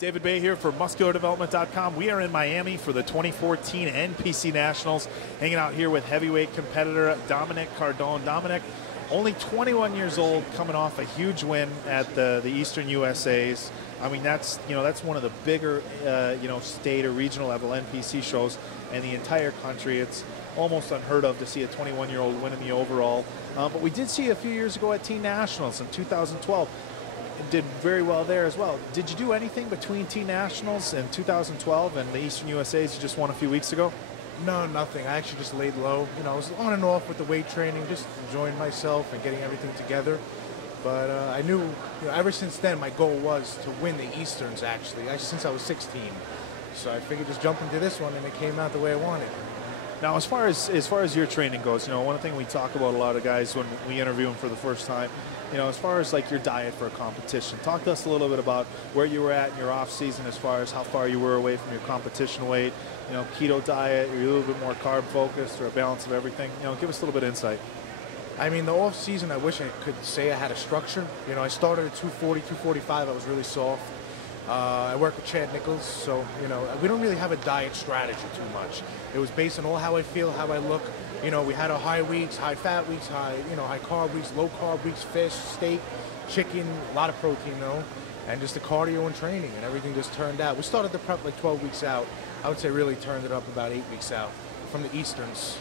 David Baye here for MuscularDevelopment.com. We are in Miami for the 2014 NPC Nationals, hanging out here with heavyweight competitor Dominick Cardone. Dominick, only 21 years old, coming off a huge win at the Eastern USA's. I mean, that's one of the bigger state or regional level NPC shows in the entire country. It's almost unheard of to see a 21-year-old win in the overall. But we did see a few years ago at Teen Nationals in 2012. Did very well there as well. Did you do anything between Teen Nationals in 2012 and the Eastern USA's you just won a few weeks ago? No, nothing. I actually just laid low. I was on and off with the weight training, just enjoying myself and getting everything together. But I knew, ever since then, my goal was to win the Easterns, actually, since I was 16. So I figured just jump into this one, and it came out the way I wanted. Now, as far as your training goes, one thing we talk about a lot of guys when we interview them for the first time, as far as like your diet for a competition, talk to us a little bit about where you were at in your off season, as far as how far you were away from your competition weight. Keto diet, you're a little bit more carb focused, or a balance of everything. Give us a little bit of insight. I mean, the off season, I wish I could say I had a structure. I started at 240, 245. I was really soft. I work with Chad Nichols, so we don't really have a diet strategy too much. It was based on all how I feel, how I look. We had our high weeks, high fat weeks, high carb weeks, low carb weeks, fish, steak, chicken, a lot of protein and just the cardio and training, and everything just turned out. We started the prep like 12 weeks out. I would say really turned it up about 8 weeks out from the Easterns.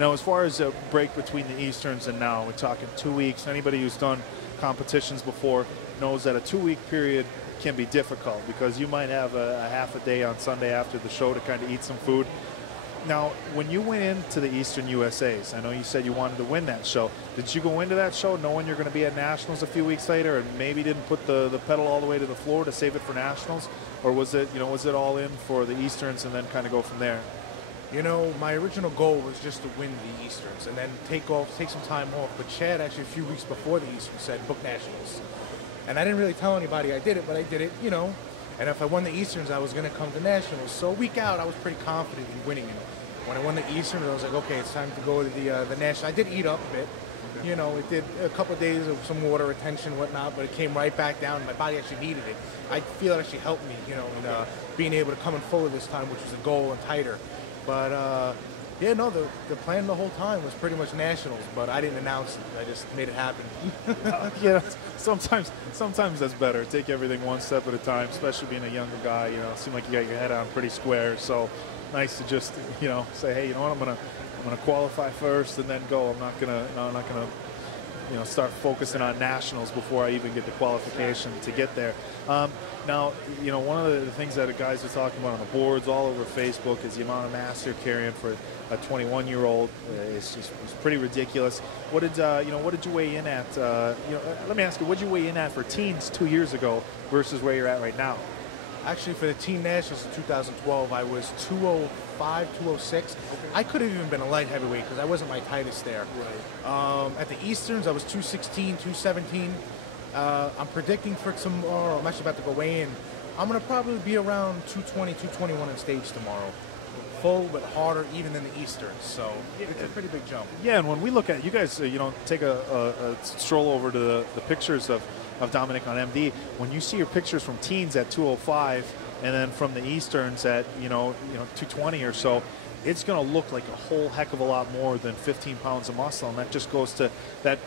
Now, as far as a break between the Easterns and now, we're talking 2 weeks. Anybody who's done competitions before knows that a 2-week period can be difficult because you might have a half a day on Sunday after the show to kind of eat some food. Now, when you went into the Eastern USA's, I know you said you wanted to win that show. Did you go into that show knowing you're going to be at Nationals a few weeks later and maybe didn't put the pedal all the way to the floor to save it for Nationals? Or was it, was it all in for the Easterns and then kind of go from there? My original goal was just to win the Easterns and then take some time off. But Chad actually a few weeks before the Easterns said, book Nationals. And I didn't really tell anybody I did it, but I did it, And if I won the Easterns, I was going to come to Nationals. So a week out, I was pretty confident in winning it. When I won the Easterns, I was like, okay, it's time to go to the Nationals. I did eat up a bit. Okay. It did a couple of days of some water retention and whatnot, but it came right back down. My body actually needed it. I feel it actually helped me, in being able to come in fuller this time, which was the goal, and tighter. But, the plan the whole time was pretty much Nationals, but I didn't announce it. I just made it happen. Sometimes that's better. Take everything one step at a time, especially being a younger guy. It seemed like you got your head on pretty square. So nice to just, say, hey, what, I'm gonna qualify first and then go. I'm not gonna start focusing on Nationals before I even get the qualification to get there. Now, one of the things that the guys are talking about on the boards all over Facebook is the amount of mass you're carrying for a 21-year-old. It's pretty ridiculous. What did you weigh in at? Let me ask you, what did you weigh in at for teens 2 years ago versus where you're at right now? Actually, for the Teen Nationals in 2012, I was 205, 206. Okay. I could have even been a light heavyweight because I wasn't my tightest there. Right. At the Easterns, I was 216, 217. I'm predicting for tomorrow, I'm actually about to go weigh in. I'm going to probably be around 220, 221 on stage tomorrow. Full, but harder even than the Easterns. So it's a pretty big jump. Yeah, and when we look at you guys, take a stroll over to the pictures of Dominick on MD. When you see your pictures from teens at 205 and then from the Easterns at 220 or so, it's going to look like a whole heck of a lot more than 15 pounds of muscle, and that just goes to that,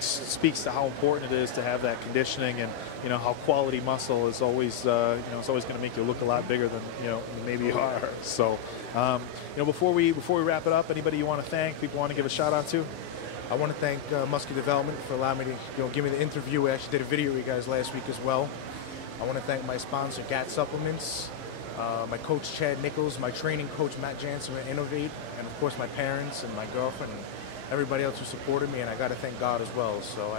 speaks to how important it is to have that conditioning, and how quality muscle is always it's always going to make you look a lot bigger than maybe you are. So before we wrap it up, anybody you want to thank, people want to give a shout out to? I want to thank Muscular Development for allowing me to give me the interview. I actually did a video with you guys last week as well. I want to thank my sponsor, GAT Supplements, my coach, Chad Nichols, my training coach, Matt Jansen at Innovate, and of course my parents and my girlfriend and everybody else who supported me, and I got to thank God as well. So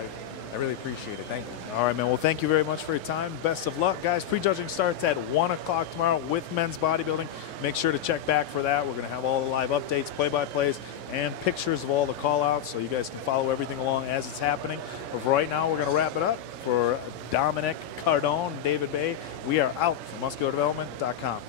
I really appreciate it. Thank you. All right, man. Well, thank you very much for your time. Best of luck, guys. Prejudging starts at 1 o'clock tomorrow with men's bodybuilding. Make sure to check back for that. We're going to have all the live updates, play-by-plays, and pictures of all the call-outs, so you guys can follow everything along as it's happening. But for right now, we're going to wrap it up. For Dominick Cardone and David Baye, we are out from MuscularDevelopment.com.